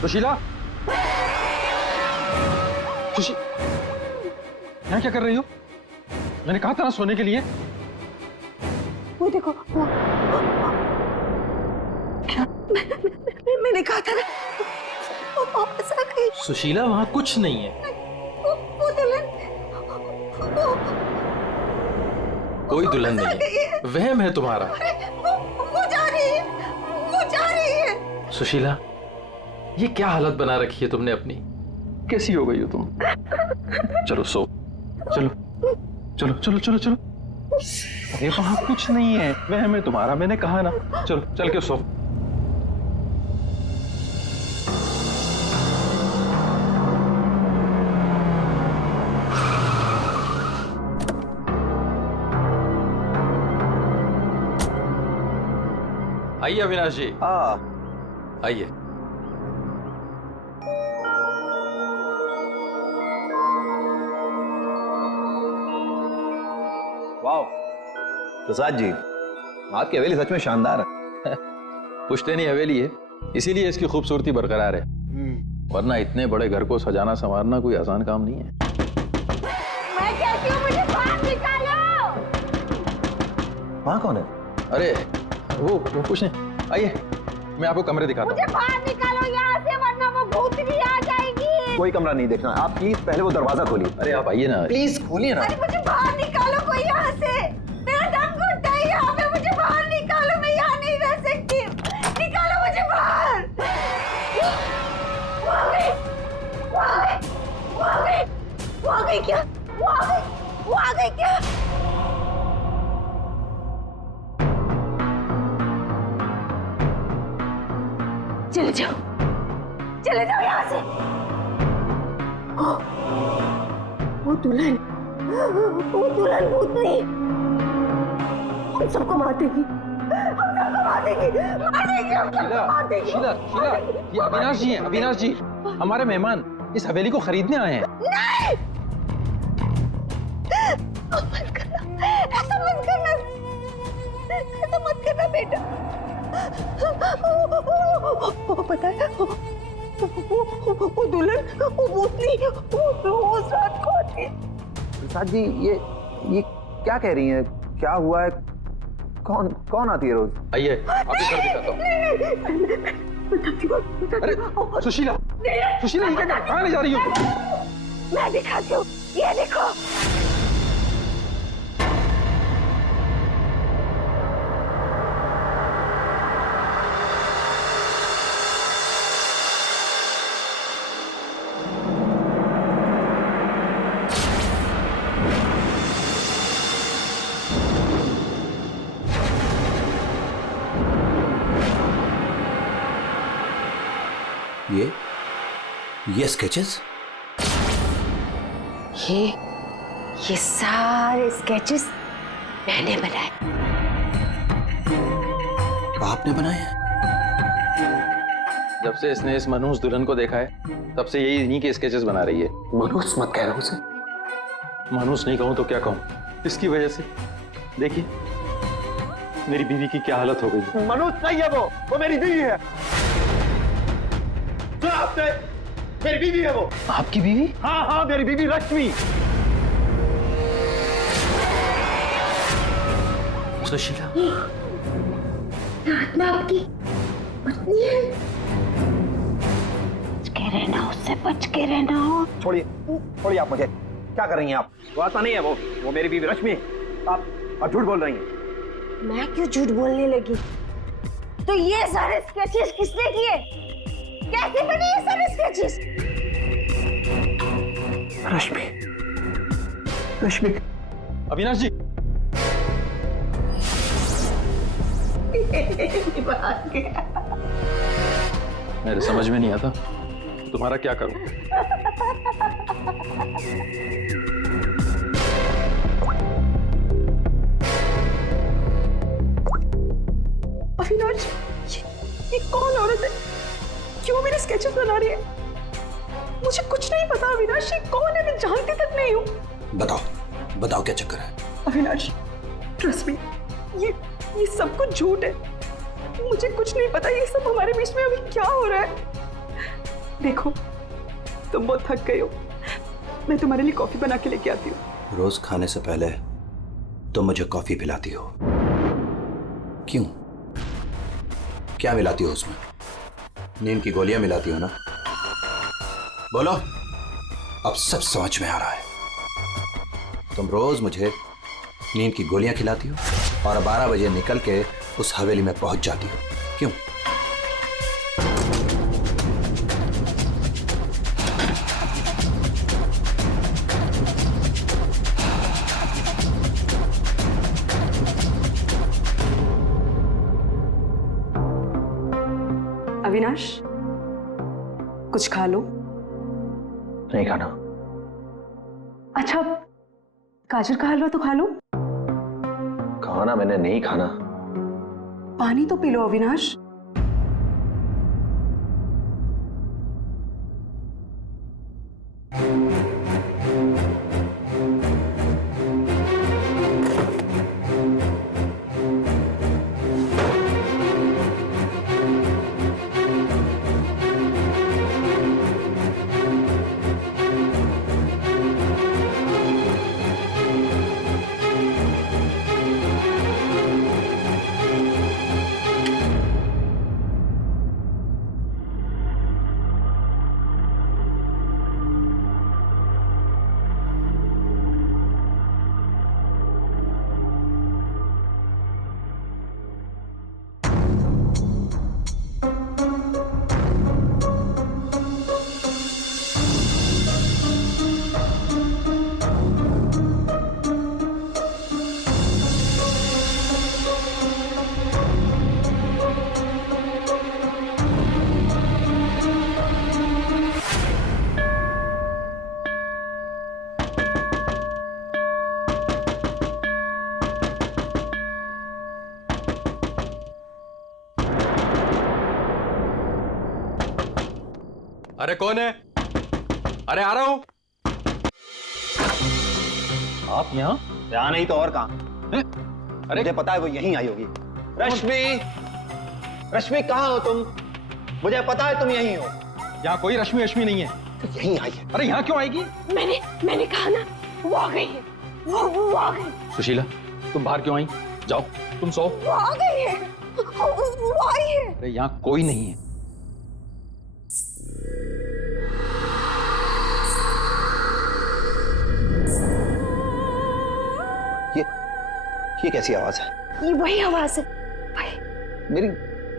सुशीला, यहाँ क्या कर रही हो? मैंने कहा था ना सोने के लिए। वो देखो वो क्या मैंने कहा था ना वो वापस आ गई। सुशीला, वहाँ कुछ नहीं है। वो दुल्हन कोई दुल्हन नहीं है, वहम है तुम्हारा। वो जा रही है, वो जा रही है। सुशीला, ये क्या हालत बना रखी है तुमने अपनी? कैसी हो गई हो तुम? चलो सो, चलो चलो चलो चलो चलो। अरे वहां कुछ नहीं है, वहम है तुम्हारा, मैंने कहा ना। चलो चल के सो। आइए अविनाश जी, आइए। वाह प्रसाद जी, आपकी हवेली सच में शानदार है। पुश्तैनी हवेली है, इसीलिए इसकी खूबसूरती बरकरार है, वरना इतने बड़े घर को सजाना संवारना कोई आसान काम नहीं है। मैं कहती हूँ मुझे बाहर निकालो। वहाँ कौन है? अरे वो कुछ नहीं, आइए मैं आपको कमरे दिखाता हूँ। मुझे बाहर निकालो यहाँ से, वरना वो भूतनी आ जाएगी। कोई कमरा नहीं देखना, आप प्लीज पहले वो दरवाजा खोलिए। अरे आप आइए ना, प्लीज खोलिए ना। अरे मुझे बाहर निकालो कोई यहाँ से, मेरा दम घुटता है यहाँ पे। मुझे बाहर निकालो, मैं यहाँ नहीं रह सकती। निकालो मुझे बाहर। वो आ गई, वो आ गई, वो आ गई, वो आ गई क्या? वो आ गई, वो आ गई क्या? चले जाओ, चले जाओ यहाँ से। वो दुल्हन भूतनी हम सबको मार देगी, हम सबको मार देगी, मार देगी, हम सबको मार देगी। शीला, शीला, ये अविनाश जी हैं, अविनाश जी, हमारे मेहमान इस हवेली को खरीदने आए हैं। नहीं, मत करना, ऐसा मत करना, ऐसा मत करना बेटा। वो पता है, वो दुल्हन, वो भूतनी, वो रोज रात को आती है। प्रसाद जी, ये क्या कह रही हैं? क्या हुआ है? कौन आती है रोज? आइए आपको घर दिखाता हूँ। अरे सुशीला, सुशीला, ये क्या कहाँ ले जा रही हो? मैं दिखाती हूँ, ये देखो। ये स्केचेस? ये सारे स्केचेस मैंने बनाए। आपने बनाए हैं? जब से इसने इस मनहूस दुल्हन को देखा है, तब से यही इन्हीं के स्केचेस बना रही है। मनहूस मत कह रहा हूं उसे। मनहूस नहीं कहूं तो क्या कहूं? इसकी वजह से देखिए मेरी बीवी की क्या हालत हो गई। मनहूस नहीं है वो मेरी बीवी है। तो आपने मेरी बीवी है वो। आपकी बीवी? हाँ, मेरी बीवी रश्मि। सुशीला, आत्मा आपकी पत्नी है। बच के रहना, उससे बच के रहना। छोड़िए आप मुझे। क्या कर रही हैं आप? वो आत्मा नहीं है वो मेरी बीवी रश्मि। आप झूठ बोल रही हैं। मैं क्यों झूठ बोलने लगी? तो ये सारे स्केचेस किसने किए? कैसे बने ये सारे स्केचेस? रश्मि। अविनाश जी, मेरे समझ में नहीं आता तुम्हारा क्या करूं। अविनाश, ये कौन औरत है? क्यों मेरे स्केचेस बना रही है? मुझे कुछ नहीं पता अविनाश, ये कौन है? मैं जानती तक नहीं हूँ। बताओ क्या चक्कर है? अविनाश, ट्रस्ट मी, ये सब कुछ झूठ है। मुझे कुछ नहीं पता ये सब हमारे बीच में अभी क्या हो रहा है। देखो, तुम बहुत थक गए हो, मैं तुम्हारे लिए कॉफी बना के लेके आती हूँ। रोज खाने से पहले तुम मुझे कॉफी पिलाती हो, क्यों? क्या मिलाती हो उसमें? नींद की गोलियां मिलाती हो ना? बोलो, अब सब समझ में आ रहा है। तुम रोज मुझे नींद की गोलियां खिलाती हो और 12 बजे निकल के उस हवेली में पहुंच जाती हो, क्यों? अविनाश, कुछ खा लो। नहीं खाना। अच्छा, गाजर का हलवा तो खा लो। खाना मैंने नहीं खाना। पानी तो पी लो अविनाश। अरे कौन है? अरे आ रहा हूं। आप यहाँ? यहाँ नहीं तो और कहाँ? अरे मुझे पता है वो यहीं आई होगी। रश्मि, रश्मि कहाँ हो तुम? मुझे पता है तुम यहीं हो। यहाँ कोई रश्मि रश्मि नहीं है। यहीं आई है। अरे यहाँ क्यों आएगी? मैंने कहा ना, वो आ गई है। वो आ गई। सुशीला, तुम बाहर क्यों आई? जाओ, तुम सो। वो आ गई है। वो आई है। अरे यहाँ कोई नहीं है। ये कैसी आवाज है? ये वही आवाज है। वही।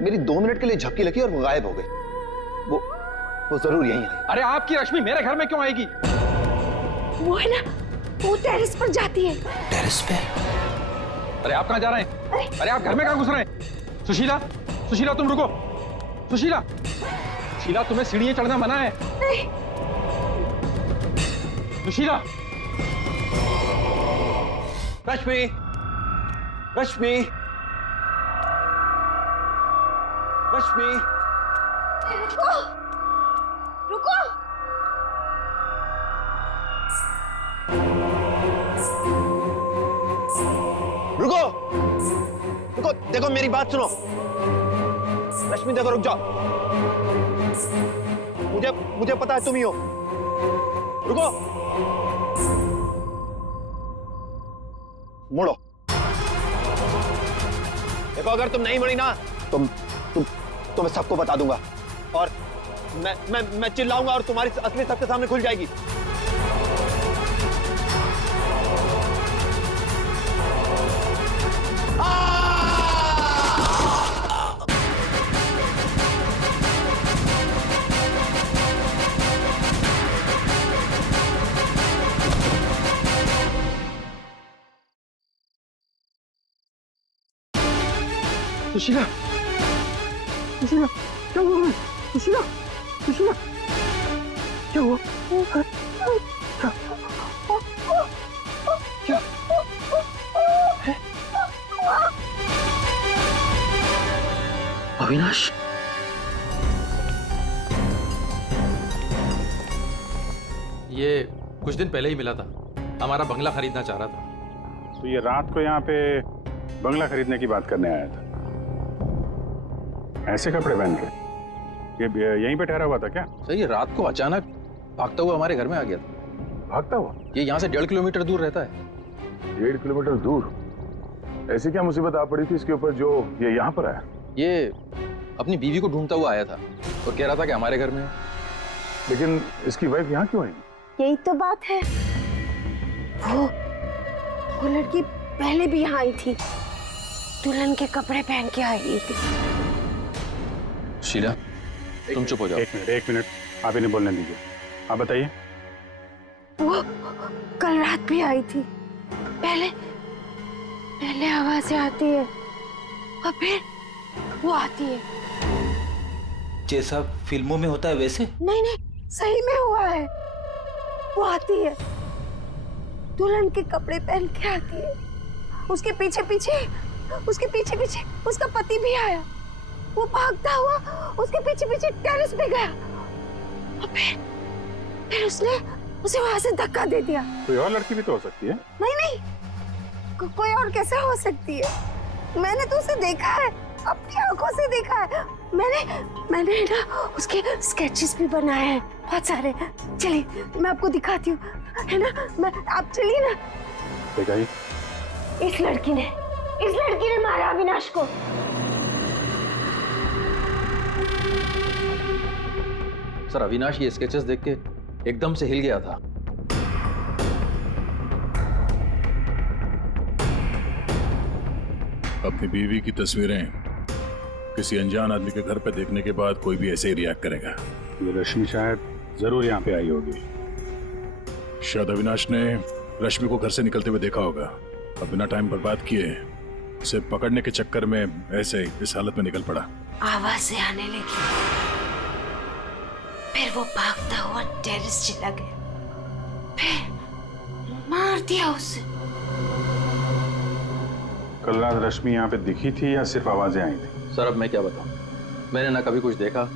मेरी 2 मिनट के लिए झपकी लगी और वो गायब हो गई। वो जरूर यहीं आई। अरे आपकी रश्मि मेरे घर में क्यों आएगी? वो है ना, वो टेरेस पर जाती है। टेरेस पे? अरे आप कहाँ जा रहे हैं? अरे आप घर में कहाँ घुस रहे हैं? सुशीला, सुशीला तुम रुको। सुशीला, सुशीला तुम्हें सीढ़ियां चढ़ना मना है। नहीं। सुशीला, रश्मि, रश्मि, रश्मि, रुको, रुको। रुको, रुको, देखो मेरी बात सुनो। रश्मि देखो, रुक जाओ। मुझे पता है तुम ही हो। रुको, मुड़ो। देखो अगर तुम नहीं मुड़ी ना, तो मैं सबको बता दूंगा और मैं चिल्लाऊंगा और तुम्हारी असली सबके सामने खुल जाएगी। सुशीला, सुशीला, क्या हुआ? सुशीला, सुशीला, क्या हुआ? क्या? अविनाश, ये कुछ दिन पहले ही मिला था। हमारा बंगला खरीदना चाह रहा था। तो ये रात को यहाँ पे बंगला खरीदने की बात करने आया था? ऐसे कपड़े पहन के? ये यहीं पे ठहरा हुआ था क्या? सर ये रात को अचानक भागता हुआ हमारे घर में आ गया था। भागता हुआ? ये यहाँ से 1.5 किलोमीटर दूर रहता है। 1.5 किलोमीटर दूर? ऐसी क्या मुसीबत आ पड़ी थी इसके ऊपर जो ये यहाँ पर आया? ये अपनी बीवी को ढूंढता हुआ आया था और कह रहा था कि हमारे घर में है। लेकिन इसकी वाइफ यहाँ क्यों आएगी? यही तो बात है। वो लड़की पहले भी यहाँ आई थी, दुल्हन के कपड़े पहन के आई थी। शीला तुम चुप हो जाओ। एक मिनट आप इन्हें बोलने दीजिए। आप बताइए। वो कल रात भी आई थी। पहले आवाजें आती है और फिर वो आती है। जैसा फिल्मों में होता है वैसे? नहीं, सही में हुआ है। वो आती है, दुल्हन के कपड़े पहन के आती है। उसके पीछे पीछे उसका पति भी आया। वो भागता हुआ उसके पीछे पीछे टेरेस पे गया और फिर उसने उसे वहां से धक्का दे दिया। कोई और लड़की भी तो हो सकती है। नहीं, कोई और कैसे हो सकती है? मैंने तो उसे देखा है, अपनी आंखों से देखा है। मैंने ना उसके स्केचेस भी बनाए हैं बहुत सारे। चलिए मैं आपको दिखाती हूँ, है ना? आप चलिए ना। दिखाइए। इस लड़की ने मारा अविनाश को। सर अविनाश ये स्केचेस देख के एकदम से हिल गया था। अपनी बीवी की तस्वीरें किसी अनजान आदमी के घर पे देखने के बाद कोई भी ऐसे ही रिएक्ट करेगा। ये रश्मि शायद जरूर यहाँ पे आई होगी। शायद अविनाश ने रश्मि को घर से निकलते हुए देखा होगा और बिना टाइम बर्बाद किए उसे पकड़ने के चक्कर में ऐसे इस हालत में निकल पड़ा। आवाजें आने लगी, फिर वो भागता हुआ टेरेस चला गया, फिर मार दिया उसे। कल रात रश्मि यहाँ पे दिखी थी या सिर्फ आवाजें आई थी? सर अब मैं क्या बताऊं, मैंने ना कभी कुछ देखा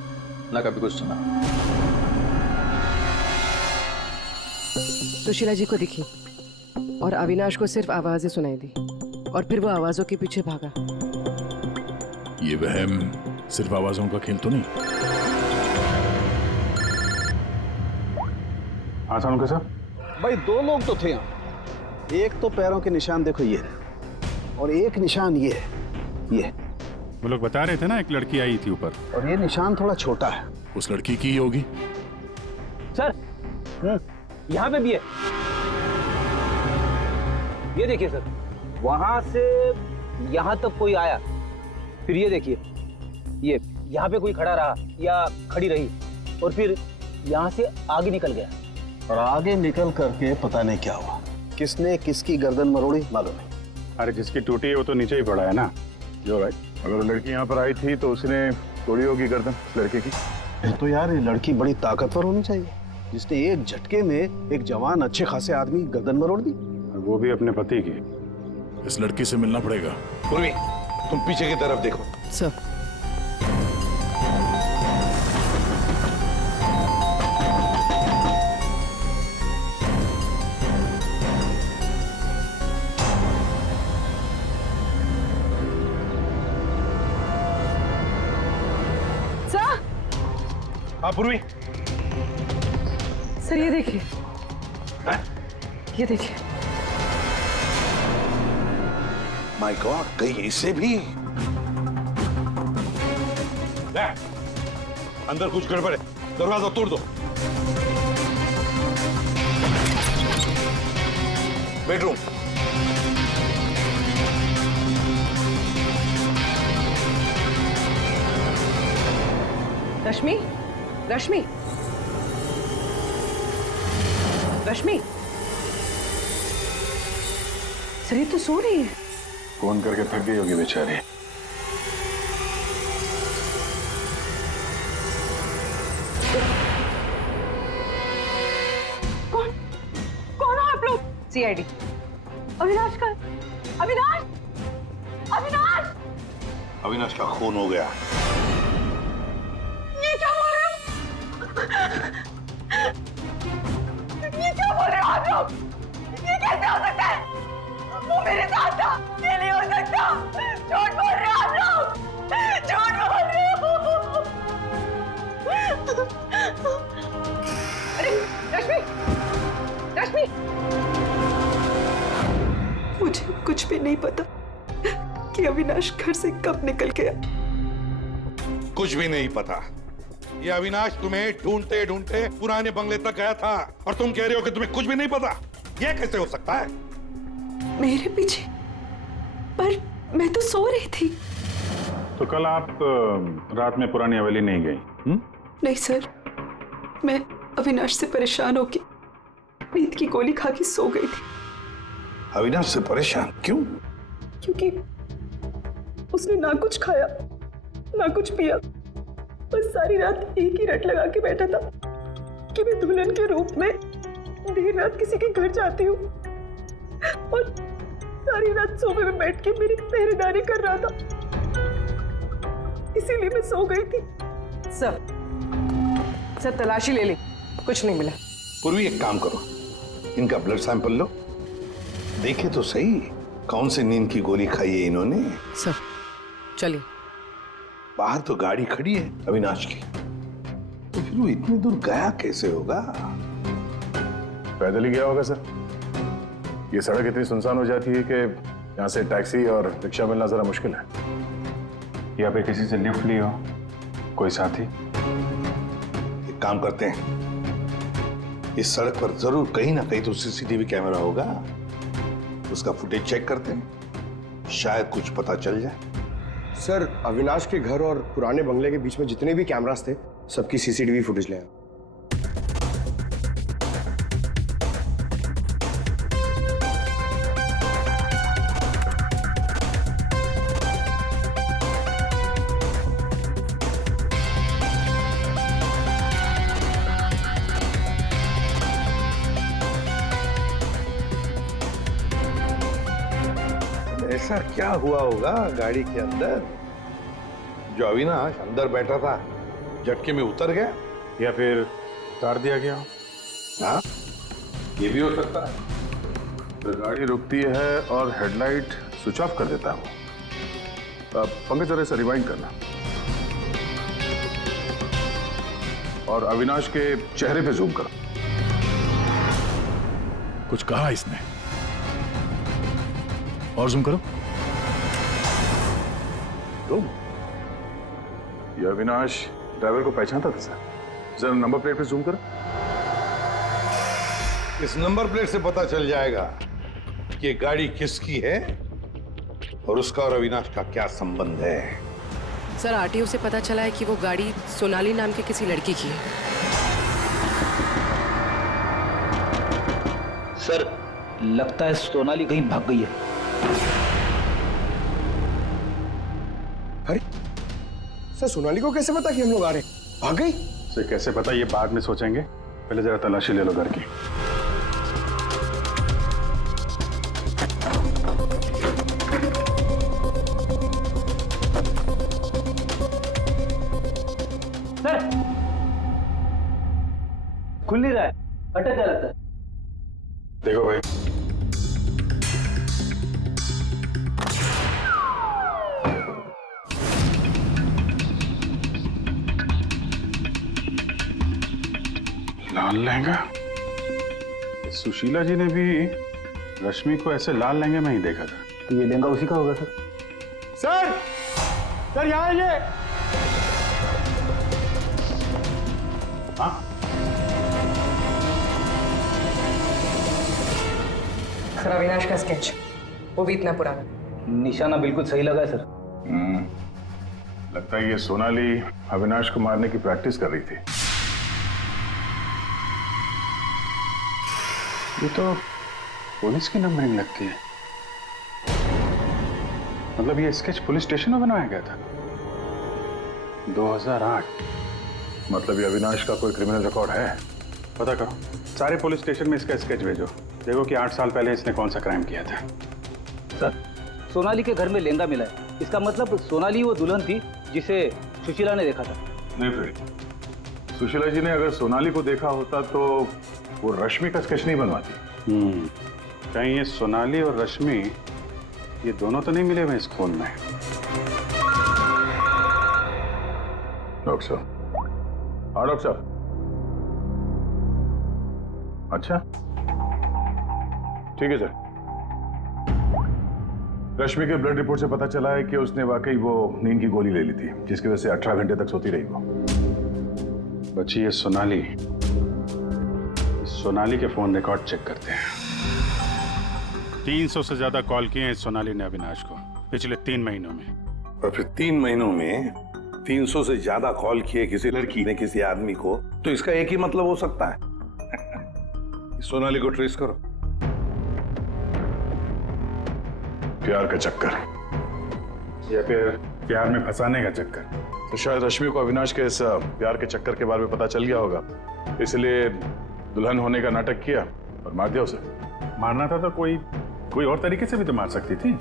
ना कभी कुछ सुना। सुशीला जी को दिखी और अविनाश को सिर्फ आवाजें सुनाई दी और फिर वो आवाजों के पीछे भागा। ये वहम सिर्फ आवाजों का खेल तो नहीं? हाँ सानुका साहब। भाई 2 लोग तो थे यहाँ। एक तो पैरों के निशान देखो ये रहे, और एक निशान ये है, ये। वो लोग बता रहे थे ना एक लड़की आई थी ऊपर, और ये निशान थोड़ा छोटा है। उस लड़की की ही होगी। सर यहाँ पे भी है। ये देखिए सर, वहां से यहाँ तक कोई आया, फिर ये देखिए, ये यहाँ पे कोई खड़ा रहा या खड़ी रही और फिर यहाँ से आगे निकल गया। और आगे निकल करके पता नहीं क्या हुआ, किसने किसकी गर्दन मरोड़ी मालूम नहीं। अरे जिसकी टूटी है वो तो नीचे ही पड़ा है ना। जो राइट, अगर वो लड़की यहाँ पर आई थी तो उसने तोड़ी होगी गर्दन लड़के की। तो यार ये लड़की बड़ी ताकतवर होनी चाहिए, जिसने एक झटके में एक जवान अच्छे खासे आदमी गर्दन मरोड़ दी। वो भी अपने पति की। इस लड़की से मिलना पड़ेगा। पूर्वी, तुम पीछे की तरफ देखो। सर हाँ पूर्वी। सर ये देखिए, ये देखिए। माय गॉड, कहीं इससे भी? ले, अंदर कुछ गड़बड़ है, दरवाजा तोड़ दो। बेडरूम। रश्मि, रश्मि, रश्मि, सर ये तो सो रही है। फोन करके थक गई होगी बेचारी। कौन हो आप लोग? सीआईडी। अविनाश का, अविनाश, अविनाश, अविनाश का खून हो गया। ये क्या बोल रहे हो? ये क्या बोल रहे हो आप लोग? ये कैसे हो सकता है? वो मेरे साथ था, ये नहीं हो सकता। झूठ बोल रहे हो आप लोग, झूठ बोल रहे हो। कुछ भी नहीं पता कि अविनाश घर से कब निकल गया। कुछ भी नहीं पता। ये अविनाश तुम्हें ढूंढते ढूंढते पुराने बंगले तक गया था और तुम कह रहे हो कि तुम्हें कुछ भी नहीं पता। ये कैसे हो सकता है? मेरे पीछे? पर मैं तो सो रही थी। तो कल आप रात में पुरानी हवेली नहीं गई? नहीं सर, मैं अविनाश से परेशान होके नींद की गोली खा के सो गई थी। अविनाश से परेशान क्यों? क्योंकि उसने ना कुछ खाया ना कुछ पिया, बस सारी रात एक ही रट लगा के बैठा था कि मैं दुल्हन के रूप में देर रात किसी के घर जाती हूँ, और सारी रात सोफे में बैठ के मेरी पहरेदारी कर रहा था। इसीलिए मैं सो गई थी। सर तलाशी ले ली, कुछ नहीं मिला। पूर्वी एक काम करो, इनका ब्लड सैंपल लो, देखे तो सही कौन सी नींद की गोली खाई है इन्होंने। सर चलिए। बाहर तो गाड़ी खड़ी है अविनाश की, तो फिर वो इतनी दूर गया कैसे होगा? पैदल ही गया होगा सर। ये सड़क इतनी सुनसान हो जाती है कि यहाँ से टैक्सी और रिक्शा मिलना जरा मुश्किल है। या पे किसी से लिफ्ट ली हो, कोई साथी? एक काम करते हैं, इस सड़क पर जरूर कहीं ना कहीं तो सीसीटीवी कैमरा होगा, उसका फुटेज चेक करते हैं, शायद कुछ पता चल जाए। सर अविनाश के घर और पुराने बंगले के बीच में जितने भी कैमरास थे सबकी सीसीटीवी फुटेज ले आए। ऐसा क्या हुआ होगा गाड़ी के अंदर जो अविनाश अंदर बैठा था झटके में उतर गया? या फिर उतार दिया गया हो? हाँ, ये भी हो सकता है। तो गाड़ी रुकती है और हेडलाइट स्विच ऑफ कर देता है वो। पंकज जरा इसे रिवाइंड करना और अविनाश के चेहरे पे जूम करो। कुछ कहा इसने? और जूम करो। तुम ये अविनाश ड्राइवर को पहचानता था सर? जरा नंबर प्लेट पे जूम करो। इस नंबर प्लेट से पता चल जाएगा कि ये गाड़ी किसकी है और उसका और अविनाश का क्या संबंध है। सर आरटीओ से पता चला है कि वो गाड़ी सोनाली नाम के किसी लड़की की है। सर लगता है सोनाली कहीं भाग गई है। अरे सर सोनाली को कैसे पता कि हम लोग आ रहे हैं? भाग गई? सर कैसे पता, ये बाद में सोचेंगे, पहले जरा तलाशी ले लो घर की। सर खुल नहीं रहा है, अटक जा लगता है। देखो भाई, लाल लहंगा। सुशीला जी ने भी रश्मि को ऐसे लाल लहंगे में ही देखा था। तो ये लहंगा उसी का होगा सर। सर सर यहाँ आइए। हाँ सर अविनाश का स्केच, वो भी इतना पुराना। निशाना बिल्कुल सही लगा है सर। लगता है ये सोनाली अविनाश को मारने की प्रैक्टिस कर रही थी। ये तो पुलिस की नंबरिंग लगती है। मतलब ये स्केच पुलिस स्टेशन में बनवाया गया था 2008। मतलब ये अविनाश का कोई क्रिमिनल रिकॉर्ड है? पता करो, सारे पुलिस स्टेशन में इसका स्केच भेजो, देखो कि 8 साल पहले इसने कौन सा क्राइम किया था। सर सोनाली के घर में लहंगा मिला है, इसका मतलब सोनाली वो दुल्हन थी जिसे सुशीला ने देखा था। नहीं फिर सुशीला जी ने अगर सोनाली को देखा होता तो वो रश्मि का स्केच नहीं बनवाती। कहीं ये सोनाली और रश्मि ये दोनों तो नहीं मिले हुए इस खून में? डॉक्टर साहब। हाँ डॉक्टर साहब। अच्छा ठीक है सर। रश्मि के ब्लड रिपोर्ट से पता चला है कि उसने वाकई वो नींद की गोली ले ली थी, जिसकी वजह से 18 घंटे तक सोती रही वो। बच्ची ये सोनाली के फोन रिकॉर्ड चेक करते हैं। 300 से ज्यादा कॉल किए हैं सोनाली ने अविनाश को पिछले 3 महीनों में। और फिर 3 महीनों में 300 से ज्यादा कॉल किए किसी लड़की ने किसी आदमी को, तो इसका एक ही मतलब हो सकता है। सोनाली को ट्रेस करो। प्यार का चक्कर या फिर प्यार में फंसाने का चक्कर। तो शायद रश्मि को अविनाश के इस प्यार के चक्कर के बारे में पता चल गया होगा, इसलिए दुल्हन होने का नाटक किया और मार दिया उसे। मारना था तो कोई और तरीके से भी तो मार सकती थी।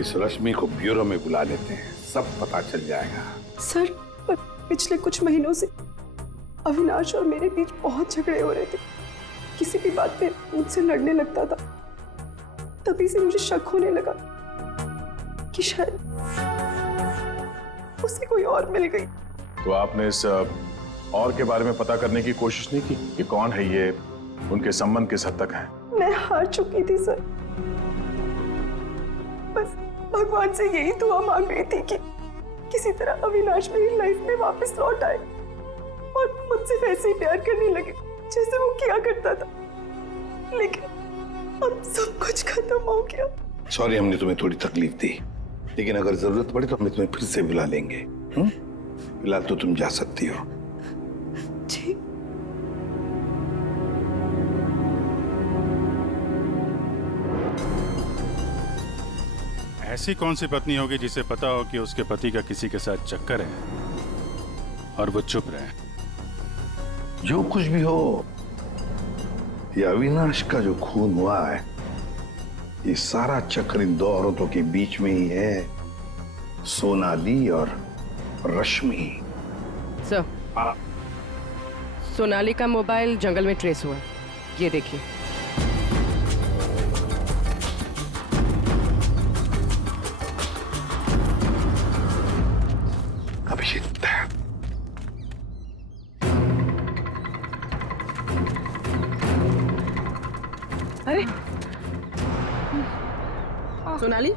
इस रश्मि को ब्यूरो में बुला लेते हैं, सब पता चल जाएगा। सर, पिछले कुछ महीनों से अविनाश और मेरे बीच बहुत झगड़े हो रहे थे। किसी भी बात पे मुझसे लड़ने लगता था। तभी से मुझे शक होने लगा कि शायद उसे कोई और मिल गई। तो आपने इस और के बारे में पता करने की कोशिश नहीं की कि कौन है ये, उनके संबंध किस हद तक है? मैं हार चुकी थी सर। बस भगवान से यही दुआ मांग रही थी कि किसी तरह अविनाश मेरी लाइफ में वापस लौट आए और मुझसे वैसे ही प्यार करने लगे जैसे वो किया करता था। लेकिन अब सब कुछ खत्म हो गया। सॉरी, हमने तुम्हें थोड़ी तकलीफ दी, लेकिन अगर जरूरत पड़े तो हम तुम्हें फिर से बुला लेंगे। फिलहाल तो तुम जा सकती हो। जी। ऐसी कौन सी पत्नी होगी जिसे पता हो कि उसके पति का किसी के साथ चक्कर है और वो चुप रहे? जो कुछ भी हो, ये अविनाश का जो खून हुआ है, ये सारा चक्कर इन 2 औरतों के बीच में ही है, सोनाली और रश्मि। सर, सोनाली का मोबाइल जंगल में ट्रेस हुआ, ये देखिए। अभिषेक, अरे सोनाली,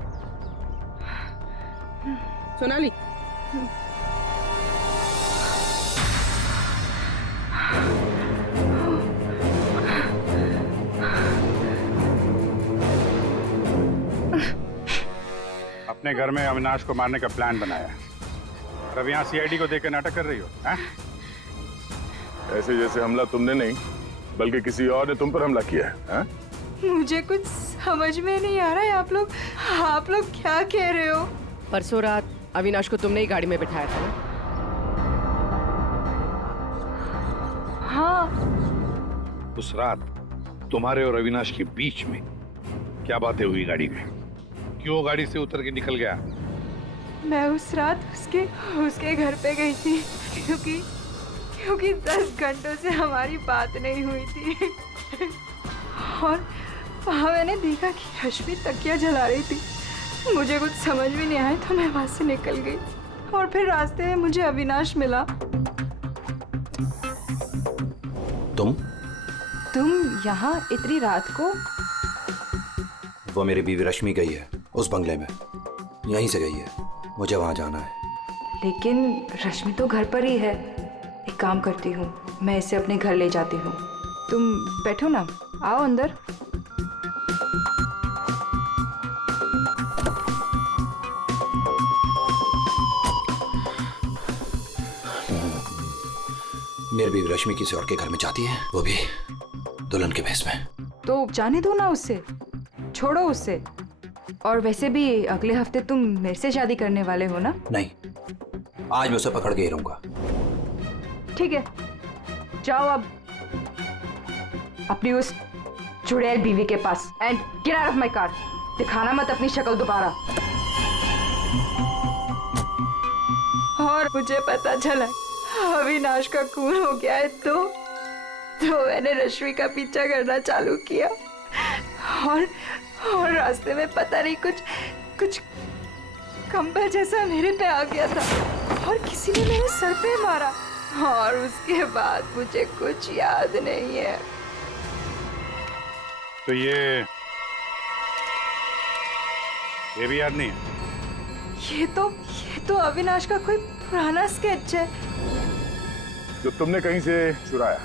सोनाली, अपने घर में अविनाश को मारने का प्लान बनाया और अब यहाँ सीआईडी को देकर नाटक कर रही हो? ऐसे जैसे हमला तुमने नहीं बल्कि किसी और ने तुम पर हमला किया है। मुझे कुछ समझ में नहीं आ रहा है। आप लोग क्या कह रहे हो? परसों रात अविनाश को तुमने ही गाड़ी में बिठाया था ना? हाँ। उस रात तुम्हारे और अविनाश के बीच में क्या बातें हुई गाड़ी में? क्यों गाड़ी से उतर के निकल गया? मैं उस रात उसके घर पे गई थी क्योंकि 10 घंटों से हमारी बात नहीं हुई थी और वहाँ मैंने देखा कि रश्मि तकिया जला रही थी। मुझे कुछ समझ भी नहीं आया तो मैं वहाँ से निकल गई और फिर रास्ते में मुझे अविनाश मिला। तुम यहाँ इतनी रात को? वो मेरी बीवी रश्मि गई है उस बंगले में, यहीं से गई है। मुझे वहां जाना है। लेकिन रश्मि तो घर पर ही है। एक काम करती हूँ, मैं इसे अपने घर ले जाती हूँ। तुम बैठो ना, आओ अंदर। मेरी बीवी रश्मि किसी और के घर में जाती है, वो भी दुल्हन के भेष में। तो जाने दो ना उससे, छोड़ो उससे। और वैसे भी अगले हफ्ते तुम मेरे से शादी करने वाले हो ना? नहीं, आज मैं उसे पकड़ के ही रहूंगा। ठीक है, जाओ अब अपनी उस चुड़ैल बीवी के पास and get out of my car. दिखाना मत अपनी शक्ल दोबारा। और मुझे पता चला अविनाश का खून हो गया है तो मैंने रश्मि का पीछा करना चालू किया और रास्ते में पता नहीं कुछ कंबल जैसा मेरे पे आ गया था और किसी ने मेरे सर पे मारा और उसके बाद मुझे कुछ याद नहीं है। तो ये ये भी याद नहीं है? ये तो अविनाश का कोई पुराना स्केच है। जो तुमने कहीं से चुराया,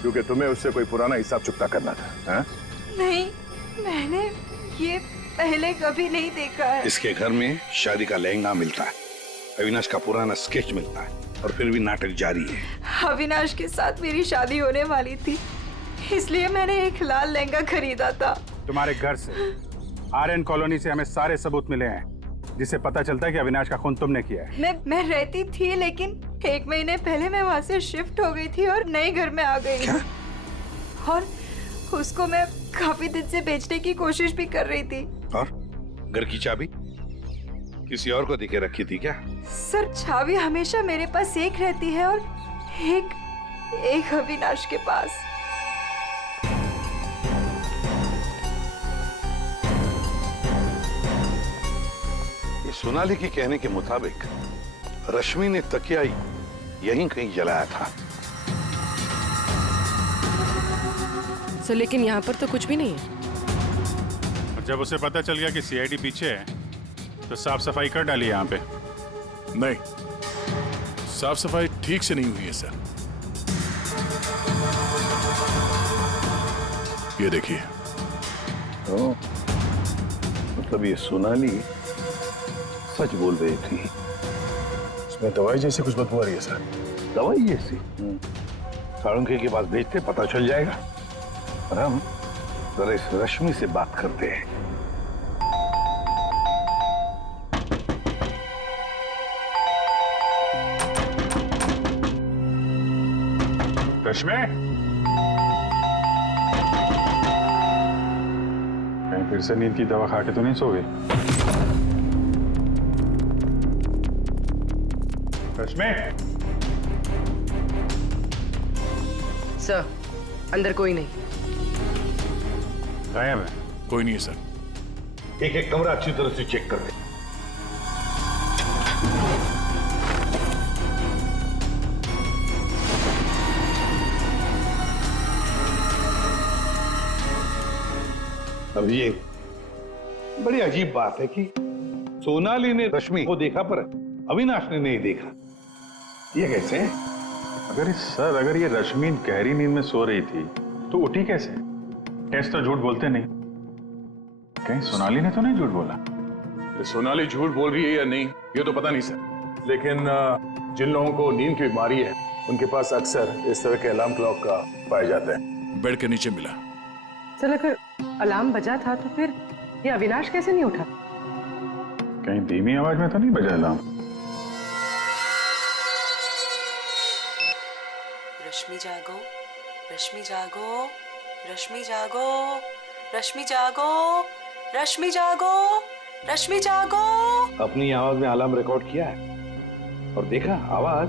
क्योंकि तुम्हें उससे कोई पुराना हिसाब चुकता करना था, हैं? नहीं, मैंने ये पहले कभी नहीं देखा है। इसके घर में शादी का लहंगा मिलता है, अविनाश का पुराना स्केच मिलता है, और फिर भी नाटक जारी है। अविनाश के साथ मेरी शादी होने वाली थी, इसलिए मैंने एक लाल लहंगा खरीदा था। तुम्हारे घर से, आर्यन कॉलोनी से हमें सारे सबूत मिले हैं जिससे पता चलता है कि अविनाश का खून तुमने किया है। मैं रहती थी, लेकिन 1 महीने पहले मैं वहाँ से शिफ्ट हो गई थी और नए घर में आ गई। और उसको मैं काफी दिन से बेचने की कोशिश भी कर रही थी। और घर की चाबी किसी और को देके रखी थी क्या? सर, चाबी हमेशा मेरे पास एक रहती है, और एक अविनाश के पास। ये सोनाली के कहने के मुताबिक रश्मि ने तकिया यहीं कहीं जलाया था। सर लेकिन यहाँ पर तो कुछ भी नहीं है। जब उसे पता चल गया कि सीआईडी पीछे है तो साफ सफाई कर डाली यहाँ पे। नहीं, साफ सफाई ठीक से नहीं हुई है सर। ये देखिए। मतलब ये सोनाली सच बोल रही थी। इसमें दवाई जैसी कुछ बदबू आ रही है सर। दवाई जैसी? साळुंखे के पास भेजते, पता चल जाएगा। और हम जरा इस रश्मि से बात करते हैं। रश्मि, कहीं फिर से नींद की दवा खा के तो नहीं सो गई? रश्मि, सर अंदर कोई नहीं। गायब है? कोई नहीं है सर। एक एक कमरा अच्छी तरह से चेक कर ले। अब ये बड़ी अजीब बात है कि सोनाली ने रश्मि को देखा पर अविनाश ने नहीं देखा। ये कैसे? अगर ये रश्मि गहरी नींद में सो रही थी तो उठी कैसे? टेस्ट तो झूठ बोलते नहीं। कहीं सोनाली ने तो नहीं झूठ बोला? सोनाली झूठ बोल रही है या नहीं ये तो पता नहीं सर, लेकिन जिन लोगों को नींद की बीमारी है उनके पास अक्सर इस तरह के अलार्म क्लॉक का पाया जाता है। बेड के नीचे मिला। सर अगर अलार्म बजा था तो फिर ये अविनाश कैसे नहीं उठा? कहीं धीमी आवाज में तो नहीं बजा अलार्म? रश्मि जागो, रश्मि जागो, रश्मि जागो, रश्मि जागो, रश्मि जागो, रश्मि जागो। अपनी आवाज में अलार्म रिकॉर्ड किया है और देखा आवाज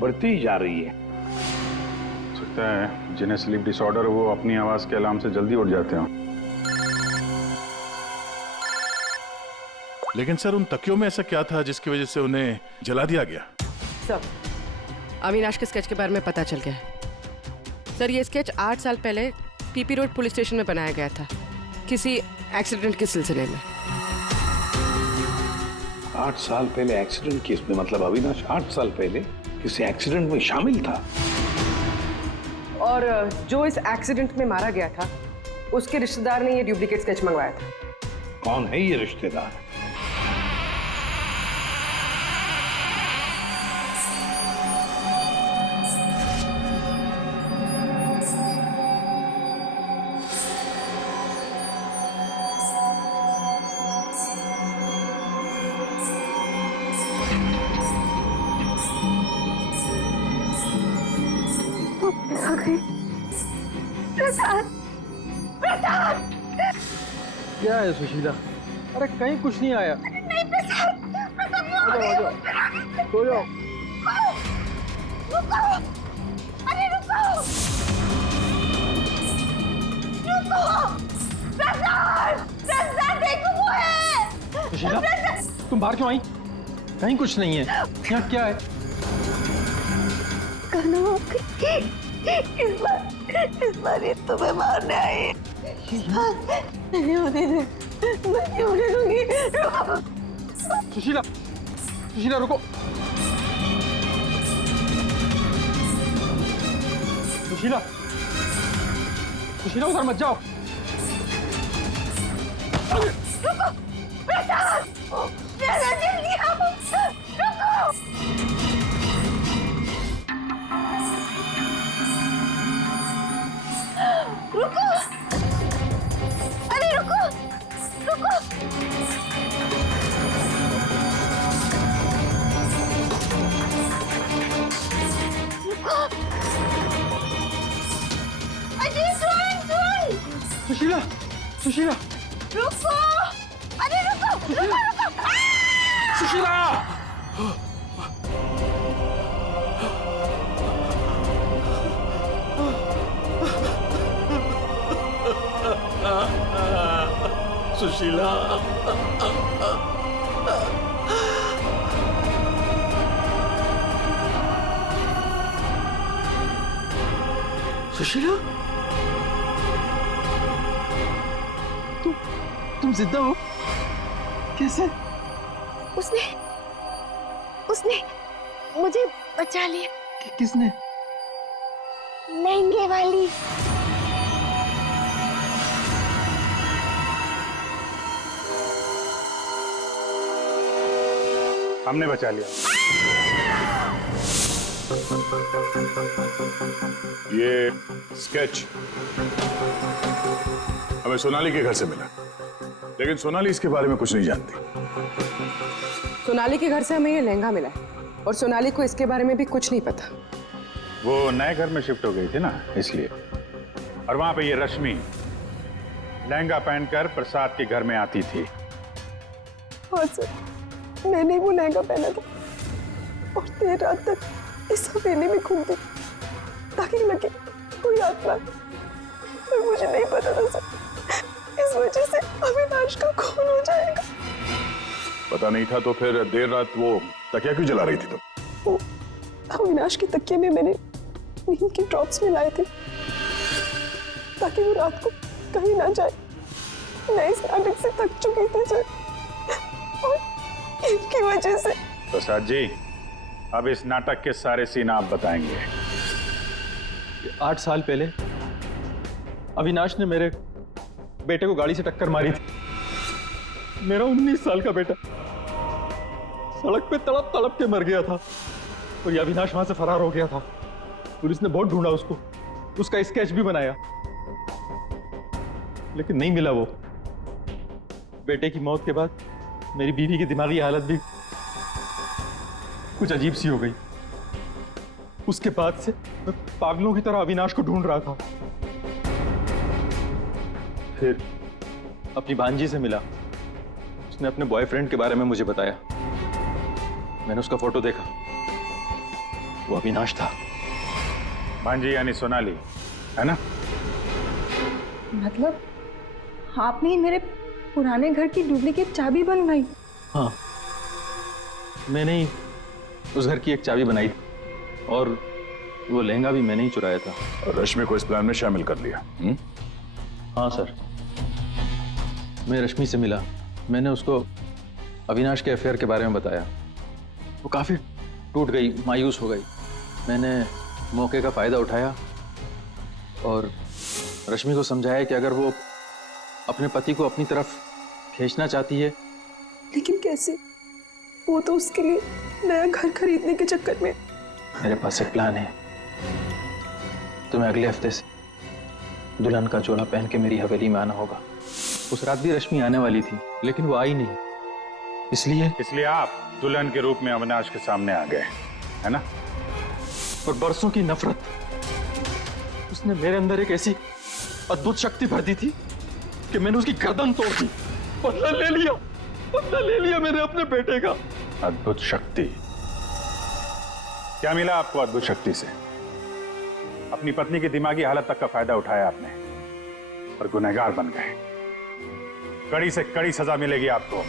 बढ़ती ही जा रही है। सकता है जिन्हें स्लीप डिसऑर्डर वो अपनी आवाज के अलार्म से जल्दी उठ जाते हो। लेकिन सर उन तकियों में ऐसा क्या था जिसकी वजह से उन्हें जला दिया गया? सर अविनाश के स्केच के बारे में पता चल गया है। सर ये स्केच 8 साल पहले पीपी रोड पुलिस स्टेशन में बनाया गया था किसी एक्सीडेंट के सिलसिले में। 8 साल पहले एक्सीडेंट केस में? मतलब अविनाश 8 साल पहले किसी एक्सीडेंट में शामिल था? और जो इस एक्सीडेंट में मारा गया था उसके रिश्तेदार ने ये डुप्लीकेट स्केच मंगवाया था। कौन है ये रिश्तेदार? क्या है सुशीला? अरे कहीं कुछ नहीं आया। सो जाओ। सुशीला तुम बाहर क्यों आई? कहीं कुछ नहीं है। यहाँ क्या है? इस बार ये तुम्हें मारने आई है। नहीं होने दे, मैं नहीं होने दूंगी। सुशीला, सुशीला रुको। सुशीला, सुशीला उधर मत जाओ। रुको, प्रसाद, प्रसाद जल्दी आओ, रुको। रुको, अरे रुको, रुको। रुको, अजय सुन। सुशीला, सुशीला, रुको, अरे रुको, रुको, रुको। सुशीला। सुशीला, सुशीला, तुम जिंदा हो? कैसे? उसने मुझे बचा लिया। किसने? लहंगे वाली। हमने बचा लिया। ये स्केच हमें सोनाली के घर से मिला, लेकिन सोनाली इसके बारे में कुछ नहीं जानती। सोनाली के घर से हमें ये लहंगा मिला है और सोनाली को इसके बारे में भी कुछ नहीं पता। वो नए घर में शिफ्ट हो गई थी ना, इसलिए। और वहां पे ये रश्मि लहंगा पहनकर प्रसाद के घर में आती थी। हाँ सर, मैंने वो लहंगा पहना था और देर रात तक इस हवेली में घूमती ताकि लगे कोई आत्मा, पर मुझे नहीं पता था सर, इस वजह से अविनाश का खून हो जाएगा। पता नहीं था तो फिर देर रात वो तकिया क्यों जला रही थी तुम? वो अविनाश के तकिए में मैंने नींद की ड्रॉप्स मिलाए थे ताकि वो रात को कहीं ना जाए। मैं इस नाटक से थक चुकी थी सर और इनकी वजह से। प्रसाद जी, अब इस नाटक के सारे सीन आप बताएंगे। 8 साल पहले अविनाश ने मेरे बेटे को गाड़ी से टक्कर मारी थी। मेरा 19 साल का बेटा सड़क पे तड़प तड़प के मर गया था और ये अविनाश वहां से फरार हो गया था। पुलिस ने बहुत ढूंढा उसको, उसका स्केच भी बनाया, लेकिन नहीं मिला वो। बेटे की मौत के बाद मेरी बीवी की दिमागी हालत भी कुछ अजीब सी हो गई। उसके बाद से मैं पागलों की तरह अविनाश को ढूंढ रहा था। फिर अपनी भांजी से मिला, उसने अपने बॉयफ्रेंड के बारे में मुझे बताया। मैंने उसका फोटो देखा, वो अविनाश था। भांजी यानी सोनाली, है ना? मतलब आपने ही मेरे पुराने घर की डुप्लीकेट चाबी बनवाई? हाँ, मैंने ही उस घर की एक चाबी बनाई थी और वो लहंगा भी मैंने ही चुराया था। और रश्मि को इस प्लान में शामिल कर लिया? हाँ सर, मैं रश्मि से मिला, मैंने उसको अविनाश के अफेयर के बारे में बताया। वो काफ़ी टूट गई, मायूस हो गई। मैंने मौके का फ़ायदा उठाया और रश्मि को समझाया कि अगर वो अपने पति को अपनी तरफ खींचना चाहती है। लेकिन कैसे? वो तो उसके लिए नया घर खरीदने के चक्कर में। मेरे पास एक प्लान है। तुम्हें अगले हफ्ते से दुल्हन का चोला पहन के मेरी हवेली में आना होगा। उस रात भी रश्मि आने वाली थी, लेकिन वो आई नहीं। इसलिए आप दुल्हन के रूप में अविनाश के सामने आ गए, है ना? और बरसों की नफरत, उसने मेरे अंदर एक ऐसी अद्भुत शक्ति भर दी थी कि मैंने उसकी गर्दन तोड़ दी। बदला ले लिया मैंने अपने बेटे का। अद्भुत शक्ति? क्या मिला आपको अद्भुत शक्ति से? अपनी पत्नी की दिमागी हालत तक का फायदा उठाया आपने और गुनहगार बन गए। कड़ी से कड़ी सजा मिलेगी आपको।